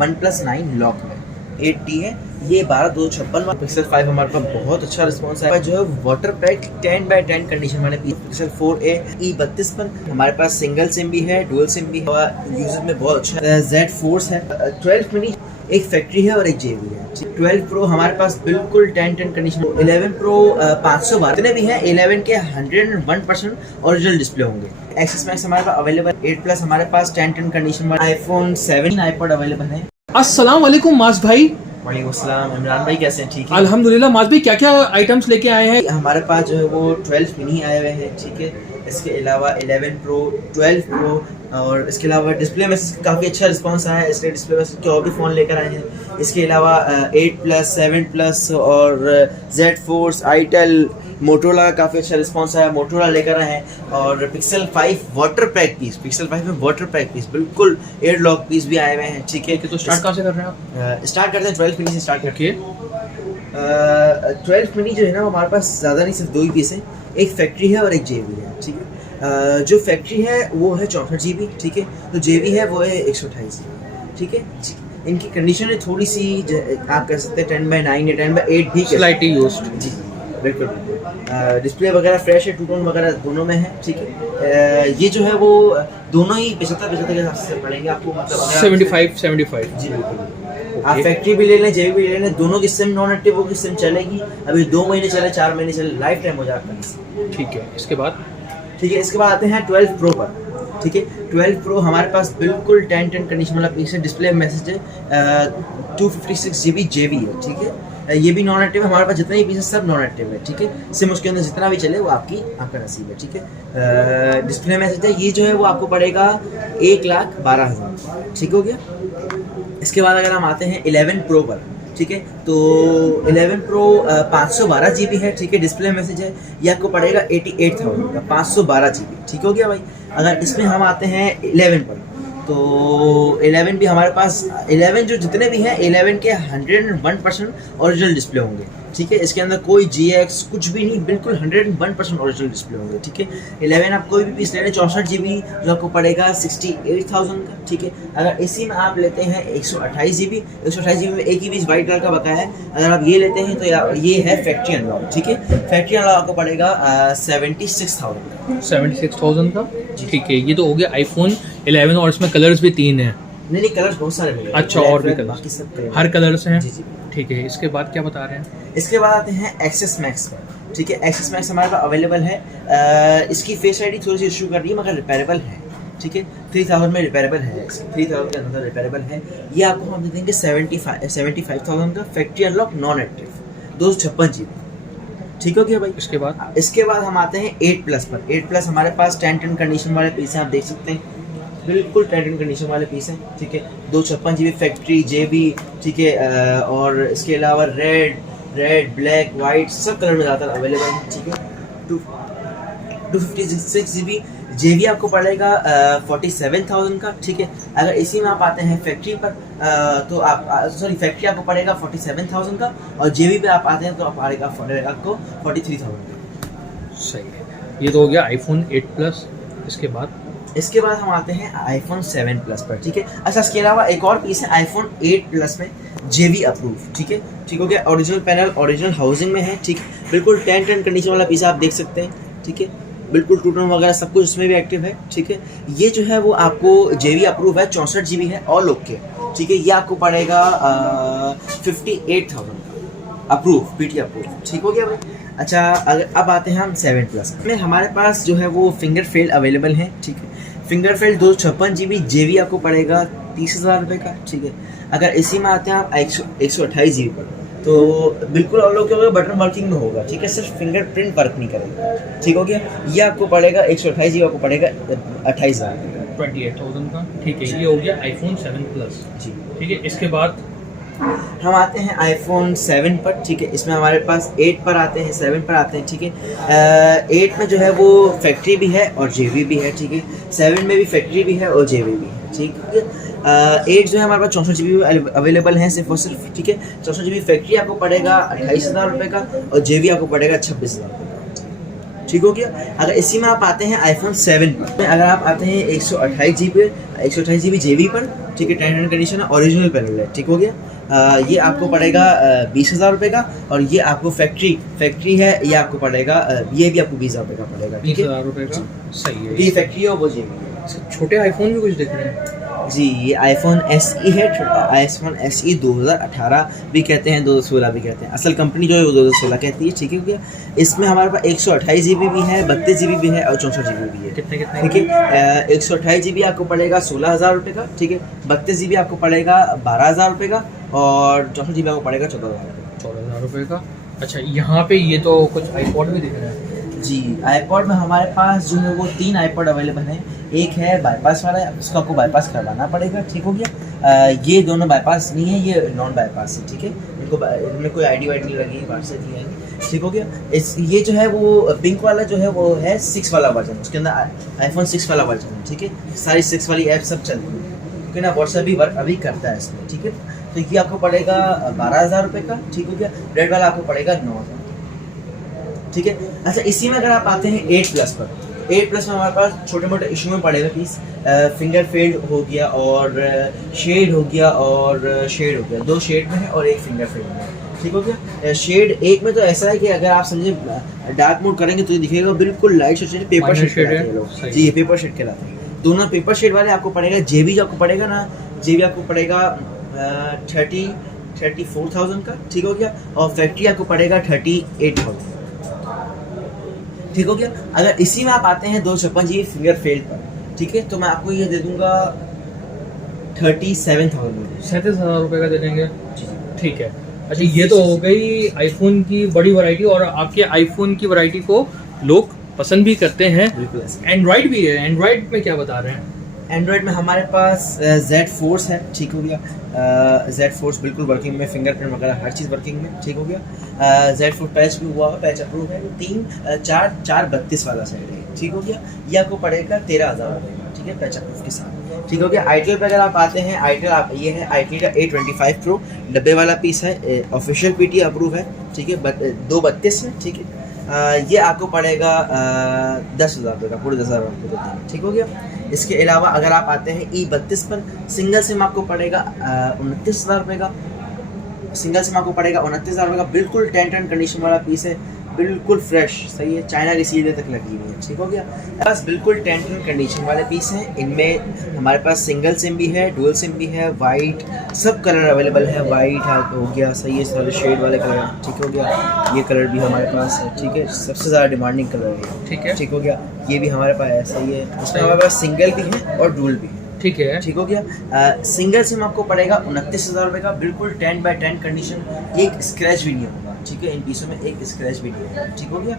OnePlus 9 lock में 8T है, ये 12/256 पिक्सल 5 हमारे पास बहुत अच्छा रिस्पॉन्स है। जो है वाटर पैक 10x10 कंडीशन वाले पिक्सल 4a E32 पर हमारे पास सिंगल सिम भी है, डुअल सिम भी है, यूजर में बहुत अच्छा है। Z Force है, 12 मिनी एक फैक्ट्री है और एक JB है। 12 Pro हमारे पास बिल्कुल 10x10 कंडीशन। 11 Pro 512 जितने भी हैं 11 के 101% ओरिजिनल डिस्प्ले होंगे। एक्सेस मैक्स हमारे पास अवेलेबल। 8 प्लस हमारे पास 10x10 कंडीशन वाला iPhone 7 iPod अवेलेबल है। अस्सलाम वालेकुम मास भाई। वालेकुम अस्सलाम। इमरान भाई कैसे हैं? ठीक है अल्हम्दुलिल्लाह। मास भाई क्या क्या आइटम्स लेके आए हैं? हमारे पास जो है वो 12 मिनी आए हुए हैं, ठीक है। इसके अलावा 11 Pro 12 Pro और इसके अलावा डिस्प्ले में काफ़ी अच्छा रिस्पांस आया है, इसलिए डिस्प्ले में के और भी फ़ोन लेकर आए हैं। इसके अलावा 8 प्लस 7 प्लस और Z Force आईटेल मोटोरोला का काफ़ी अच्छा रिस्पांस आया, मोटोरोला लेकर आए हैं। और pixel 5 water pack piece, pixel 5 में वाटर पैक पीस बिल्कुल एयर लॉक पीस भी आए हुए हैं, ठीक है। तो स्टार्ट कहाँ से कर रहे हैं आप? स्टार्ट करते हैं 12 मिनी से स्टार्ट करके। 12 मिनी जो है ना हमारे पास ज़्यादा नहीं, सिर्फ 2 ही पीस हैं, एक फैक्ट्री है और एक JB है, ठीक है। जो फैक्ट्री है वो है 64 GB, ठीक है। तो JB है वो है 128 GB, ठीक है। इनकी कंडीशन है थोड़ी सी आप कह सकते हैं 10x9 या 10x8 भी स्लाइटली यूज्ड। जी बिल्कुल। डिस्प्ले वगैरह फ्रेश है, 2 टोन वगैरह दोनों में है, ठीक है। ये जो है वो दोनों ही 75 के हिसाब से पड़ेंगे आपको, मतलब 75 जी बिल्कुल। आप फैक्ट्री भी ले लें, JB भी ले लें, दोनों की सिम नॉन एक्टिव होगी, सिम चलेगी। अभी 2 महीने चले, 4 महीने चले, लाइफ टाइम हो जाता है, ठीक है। इसके बाद ठीक है। इसके बाद आते हैं 12 Pro पर, ठीक है। 12 Pro हमारे पास बिल्कुल 10x10 कंडीशन वाला पीस है। डिस्प्ले मैसेज है, 256 GB JB है, ठीक है। ये भी नॉन एक्टिव है, हमारे पास जितने भी पीस है सब नॉन एक्टिव है, ठीक है। सिम उसके अंदर जितना भी चले वो आपका नसीब है, ठीक है। डिस्प्ले मैसेज है, ये जो है वो आपको पड़ेगा 1,12,000, ठीक हो गया। इसके बाद अगर हम आते हैं 11 Pro पर, ठीक है। तो 11 Pro 512 GB है, ठीक है। डिस्प्ले मैसेज है, ये आपको पड़ेगा 88,000 का, 512 GB, ठीक हो गया भाई। अगर इसमें हम आते हैं 11 पर, तो 11 भी हमारे पास 11 जो जितने भी हैं 11 के 101% ओरिजिनल डिस्प्ले होंगे, ठीक है। इसके अंदर कोई GX कुछ भी नहीं, बिल्कुल 101% ओरिजिनल डिस्प्ले होंगे, ठीक है। 11 आप कोई भी पीस ले लें 64 GB जो आपको पड़ेगा 68,000 का, ठीक है। अगर इसी में आप लेते हैं 128 GB, 128 GB में एक ही पीस वाइट कलर का बकाया है। अगर आप ये लेते हैं तो ये है फैक्ट्री अनलॉक, ठीक है। फैक्ट्री अनलॉक आपको पड़ेगा 76,000 का, ठीक है। ये तो हो गया iPhone 11 और इसमें कलर्स भी 3 हैं। नहीं कलर्स बहुत सारे मिलेंगे। अच्छा, और भी कलर्स, बाकी सब कलर हर कलर्स हैं, जी, ठीक है। इसके बाद क्या बता रहे हैं? इसके बाद आते हैं एक्सेस मैक्स पर, ठीक है। एक्सेस मैक्स हमारे पास अवेलेबल है। इसकी फेस ID थोड़ी सी इशू कर रही है मगर रिपेयरेबल है, ठीक है। 3000 में रिपेयरेबल है, 3000 के अंदर रिपेयरेबल है। ये आपको हम दे देंगे 75,000 का, factory unlock non active 256 GB, ठीक हो गया भाई। इसके बाद हम आते हैं 8 प्लस पर। 8 प्लस हमारे पास 10x10 कंडीशन वाले पीस हैं, आप देख सकते हैं बिल्कुल 10x10 कंडीशन वाले पीस हैं, ठीक है। 256 GB फैक्ट्री JB, ठीक है। और इसके अलावा रेड ब्लैक वाइट सब कलर में ज़्यादातर अवेलेबल है, ठीक है। 256 GB JB आपको पड़ेगा 47,000 का, ठीक है। अगर इसी में आप आते हैं फैक्ट्री पर तो आप फैक्ट्री आपको पड़ेगा 47,000 का, और JB पे आप आते हैं तो आप पड़ेगा आपको 43,000 का। सही है। ये तो हो गया iPhone 8 प्लस। इसके बाद हम आते हैं iPhone 7 प्लस पर, ठीक है। अच्छा, इसके अलावा एक और पीस है iPhone 8 प्लस में JB अप्रूव, ठीक है, ठीक हो गया। ओरिजिनल पैनल, ओरिजिनल हाउसिंग में है, ठीक। बिल्कुल 10x10 कंडीशन वाला पीस आप देख सकते हैं, ठीक है। बिल्कुल टूटन वगैरह सब कुछ इसमें भी एक्टिव है, ठीक है। ये जो है वो आपको JB अप्रूव है, 64 GB है ऑल ओके, ठीक है। ये आपको पड़ेगा 58,000 का अप्रूव, PT अप्रूव, ठीक हो गया भाई। अच्छा, अगर अब आते हैं हम 7 प्लस में, हमारे पास जो है वो फिंगर फेल्ड अवेलेबल है, ठीक है। फिंगर फेल्ड 256 GB JB आपको पड़ेगा 30,000 रुपये का, ठीक है। अगर इसी में आते हैं आप 128 GB पर, तो बिल्कुल ऑल ओके होगा, बटन वर्किंग में होगा, ठीक है। सिर्फ फिंगरप्रिंट वर्क नहीं करेगा, ठीक हो गया। ये आपको पड़ेगा 128 GB आपको पड़ेगा 28,000 का, 28,000 का, ठीक है। ये हो गया iPhone 7 प्लस, जी, ठीक है। इसके बाद हम आते हैं iPhone 7 पर, ठीक है। इसमें हमारे पास 8 पर आते हैं, 7 पर आते हैं, ठीक है। 8 में जो है वो फैक्ट्री भी है और JB भी है, ठीक है। 7 में भी फैक्ट्री भी है और JB भी है, ठीक है। 8 जो है हमारे पास 64 GB अवेलेबल है सिर्फ और सिर्फ, ठीक है। 64 GB फैक्ट्री आपको पड़ेगा 28,000 रुपये का, और JB आपको पड़ेगा 26,000 रुपये का, ठीक हो गया। अगर इसी में आप आते हैं आईफोन 7 पर, अगर आप आते हैं 128 GB JB पर, ठीक है, 10 कंडीशन है, ओरिजिनल पैनल है, ठीक हो गया। ये आपको पड़ेगा 20,000 रुपये का, और ये आपको फैक्ट्री है, ये आपको पड़ेगा ये भी आपको 20,000 रुपये का पड़ेगा, ठीक है, 20,000 रुपये का। सही है। ये फैक्ट्री है और वो JB है। छोटे आईफोन भी कुछ दिख रहे हैं जी, ये आईफोन SE है, आईफोन SE 2018 भी कहते हैं, 2016 भी कहते हैं, असल कंपनी जो है वो 2016 कहती है, ठीक है गया। इसमें हमारे पास 128 GB भी है, 32 GB भी है और 64 GB भी है। कितने ठीक है, 128 GB आपको पड़ेगा 16,000 रुपये का, ठीक है, 32 GB आपको पड़ेगा 12,000 रुपये का, और 64 GB आपको पड़ेगा 14,000 रुपये का। अच्छा, यहाँ पे ये तो कुछ आईपॉड भी दिख रहा है। जी, आईपॉड में हमारे पास जो है वो 3 आईपॉड अवेलेबल हैं। एक है बाईपास वाला, उसको आपको बाईपास करवाना पड़ेगा, ठीक हो गया। ये दोनों बाईपास नहीं है, ये नॉन बाईपास है, ठीक है, इनमें कोई ID वाइड नहीं लगी, व्हाट्सएप नहीं है, ठीक हो गया। ये जो है वो पिंक वाला जो है वो है 6 वाला वर्जन, उसके अंदर आईफोन 6 वाला वर्जन है, ठीक है, सारी 6 वाली ऐप सब चल रही है, क्योंकि ना व्हाट्सएप भी वर्क अभी करता है इसमें, ठीक है। तो ये आपको पड़ेगा 12,000 रुपये का, ठीक हो गया। रेड वाला आपको पड़ेगा 9,000, ठीक है। अच्छा, इसी में अगर आप आते हैं 8+ पर, 8+ में हमारे पास छोटे मोटे इशू में पड़ेगा पीस, फिंगर फेल्ड हो गया, और शेड हो गया, और शेड हो गया, 2 शेड में है और एक फिंगर फेल्ड में है, ठीक हो गया। शेड एक में तो ऐसा है कि अगर आप समझे डार्क मोड करेंगे तो ये दिखेगा बिल्कुल लाइट शेड, पेपर शेड कहलाते हैं लोग जी, ये पेपर शेड कहलाते हैं। दोनों पेपर शेड वाले आपको पड़ेगा, जेबी जो आपको पड़ेगा ना, जेबी आपको पड़ेगा 34,000 का, ठीक हो गया, और फैक्ट्री आपको पड़ेगा 38,000, ठीक हो गया। अगर इसी में आप आते हैं 256 GB फिंगर फेल्ड पर, ठीक है, तो मैं आपको ये दे दूंगा 37,000 37,000 रुपये का दे देंगे, ठीक है। अच्छा, ये तो हो गई आईफोन की बड़ी वैरायटी, और आपके आईफोन की वैरायटी को लोग पसंद भी करते हैं। बिल्कुल ऐसा। एंड्रॉइड भी है, एंड्रॉइड में क्या बता रहे हैं? एंड्रॉइड में हमारे पास Z Force है, ठीक हो गया। Z Force बिल्कुल वर्किंग में, फिंगरप्रिंट वगैरह हर चीज़ वर्किंग में, ठीक हो गया। Z Force पैच भी हुआ, पैच अप्रूव है, 4 32 वाला साइड है, ठीक हो गया। ये आपको पड़ेगा 13,000 रुपये का, ठीक है, पैच अप्रूव के साथ, ठीक हो गया। आईटेल पे अगर आप आते हैं, आईटेल आप ये है आईटेल का A25 Pro डब्बे वाला पीस है, ऑफिशियल PT अप्रूव है, ठीक है, 232 में, ठीक है। ये आपको पड़ेगा 10,000 रुपये का, पूरे 10,000 रुपये देते हैं, ठीक हो गया। इसके अलावा अगर आप आते हैं E32 पर, सिंगल सिम आपको पड़ेगा 29,000 रुपये का, सिंगल सिम आपको पड़ेगा 29,000 रुपये का, बिल्कुल 10 कंडीशन वाला पीस है, बिल्कुल फ्रेश, सही है, चाइना की सीधे तक लगी हुई है, ठीक हो गया। बस बिल्कुल 10 कंडीशन वाले पीस हैं। इनमें हमारे पास सिंगल सिम भी है, डुअल सिम भी है, वाइट, सब कलर अवेलेबल है, वाइट हो गया, सही है, सारे शेड वाले कलर, ठीक हो गया। ये कलर भी हमारे पास है, ठीक है, सबसे ज़्यादा डिमांडिंग कलर है, ठीक है, ठीक हो गया। ये भी हमारे पास है, सही है, उसमें हमारे पास सिंगल भी है और डुअल भी है, ठीक है, ठीक हो गया। सिंगल सिम आपको पड़ेगा 29,000 रुपये का, बिल्कुल 10x10 कंडीशन, एक स्क्रैच भी नहीं होगा, ठीक है, इन पीसों में एक स्क्रैच भी नहीं होगा, ठीक हो गया।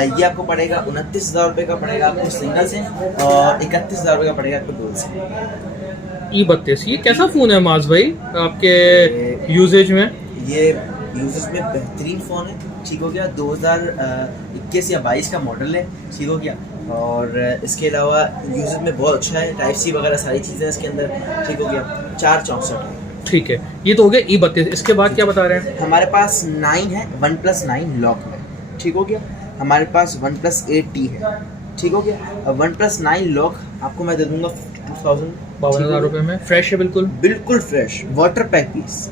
ये आपको पड़ेगा 29,000 रुपये का पड़ेगा आपको सिंगल सिम, और 31,000 रुपये का पड़ेगा आपको डुअल सिम। E32 ये कैसा फ़ोन है माज भाई आपके यूजेज में? ये यूजेज में बेहतरीन फ़ोन है, ठीक हो गया, 2021 या 22 का मॉडल है, ठीक हो गया। और इसके अलावा यूजेज में बहुत अच्छा है, Type-C वगैरह सारी चीज़ें इसके अंदर, ठीक हो गया। 464, ठीक है, ये तो हो गया E32। इसके बाद क्या बता रहे हैं? हमारे पास 9 है, OnePlus 9 लॉक में, ठीक हो गया। हमारे पास OnePlus 8T है, ठीक हो गया। OnePlus 9 लॉक आपको मैं दे दूंगा 52,000 रुपये में, फ्रेश है, बिल्कुल बिल्कुल फ्रेश, वाटर पैक पीस,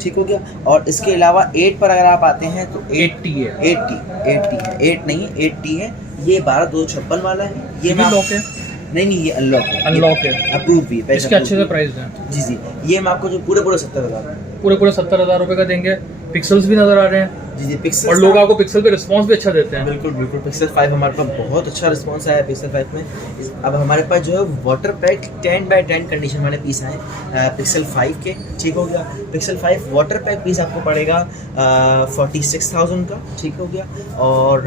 ठीक हो गया। और इसके अलावा 8 पर अगर आप आते हैं तो 8T है, 8T है, 8 नहीं है, 8T है। ये 12,256 वाला है, ये भी लॉक है? नहीं, ये अनलॉक है, अनलॉक है, अप्रूव भी है, इसके अच्छे से प्राइस है। जी, ये मैं आपको जो पूरे 70,000 पूरे 70,000 रुपये का देंगे। पिक्सल्स भी नजर आ रहे हैं, जी, पिक्सल, और लोग आपको पिक्सल पे रिस्पांस भी अच्छा देते हैं। बिल्कुल पिक्सल 5 हमारे पास बहुत अच्छा रिस्पांस आया है पिक्सल 5 में। अब हमारे पास जो है वाटर पैक 10x10 कंडीशन वाले पीस आए पिक्सल 5 के, ठीक हो गया। पिक्सल 5 वाटर पैक पीस आपको पड़ेगा 46,000 का, ठीक हो गया। और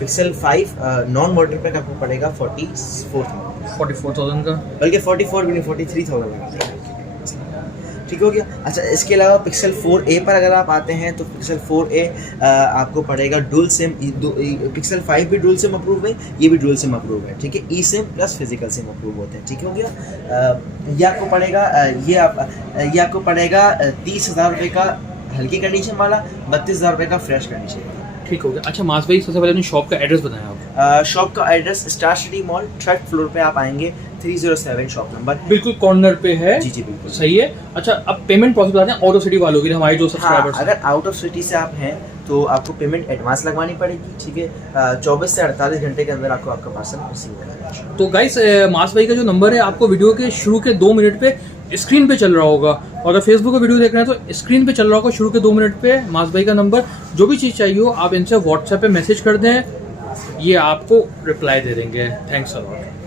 पिक्सल 5 नॉन वाटर पैक आपको पड़ेगा 44,000 का, बल्कि 44 भी नहीं, 43,000 लगा देंगे, ठीक हो गया। अच्छा, इसके अलावा पिक्सल 4a पर अगर आप आते हैं तो पिक्सल 4a आपको पड़ेगा डुअल सिम, पिक्सल 5 भी डुअल सिम अप्रूव है, ये भी डुअल सिम अप्रूव है, ठीक है, e SIM plus physical SIM approve होते हैं, ठीक हो गया। ये आपको पड़ेगा ये आपको पड़ेगा 30,000 रुपये का हल्की कंडीशन वाला, 32,000 रुपये का फ्रेश कंडीशन, ठीक हो गया। अच्छा मास भाई, सबसे पहले अपनी शॉप का एड्रेस बताएं आप। शॉप का address star city mall 3rd floor पे आप आएंगे, 307 शॉप नंबर है। बिल्कुल कॉर्नर पे है। जी जी बिल्कुल सही है। अच्छा अब पेमेंट प्रोसेस बताते हैं आउट ऑफ सिटी वालों के लिए, हमारे जो हाँ, सब्सक्राइबर्स अगर आउट ऑफ सिटी से आप हैं तो आपको पेमेंट एडवांस लगवानी पड़ेगी, ठीक है। 24 से 48 घंटे के अंदर आपको आपका पार्सल रिसीव होगा। तो गाइस मास भाई का जो नंबर है आपको वीडियो के शुरू के 2 मिनट पे स्क्रीन पे चल रहा होगा, और अगर फेसबुक का वीडियो देख रहे हैं तो स्क्रीन पे चल रहा होगा शुरू के 2 मिनट पे मास भाई का नंबर। जो भी चीज़ चाहिए हो आप इनसे व्हाट्सएप पे मैसेज कर दें, ये आपको रिप्लाई दे देंगे। Thanks a lot.